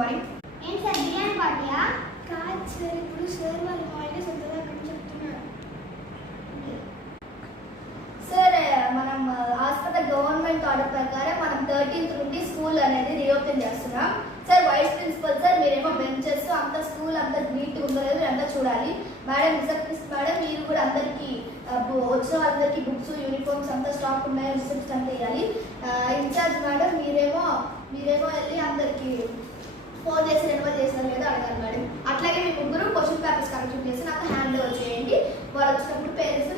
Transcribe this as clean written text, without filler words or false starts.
Morning. ఏం sir biryani పార్టీయా? కాదు సార్, ఇప్పుడు సార్ వాళ్ళ హాలిడేస్ ఉంటుందా అని చెప్తున్నారు. సార్ మనం హాస్పిటల్ గవర్నమెంట్ ఆర్డర్ ప్రకారం మనం 13th నుండి స్కూల్ అనేది రీఓపెన్ చేస్తున్నాం. సార్ వైస్ ప్రిన్సిపల్ సార్ మీరేమో బెంచెస్ అంతా స్కూల్ అంతా నీట్గా ఉందో లేదో అంతా చూడాలి. మేడం రిసెప్షనిస్ట్ మేడం మీరు కూడా అందరికీ వచ్చిన వాళ్ళందరికీ బుక్స్ యూనిఫామ్స్ అంతా స్టాక్ ఉన్నాయో రిసెప్షన్ అంతా వేయాలి. ఇన్ఛార్జ్ మేడం మీరేమో వెళ్ళి అందరికీ ఫోన్ చేసి రెన్యువల్ చేసినా లేదో అడగాలి మేడం. అట్లాగే మీ ముగ్గురు క్వశ్చన్ పేపర్స్ కరెక్షన్ చేసి నాకు హ్యాండ్ ఓవర్ చేయండి. వాళ్ళు వచ్చినప్పుడు పేరెంట్స్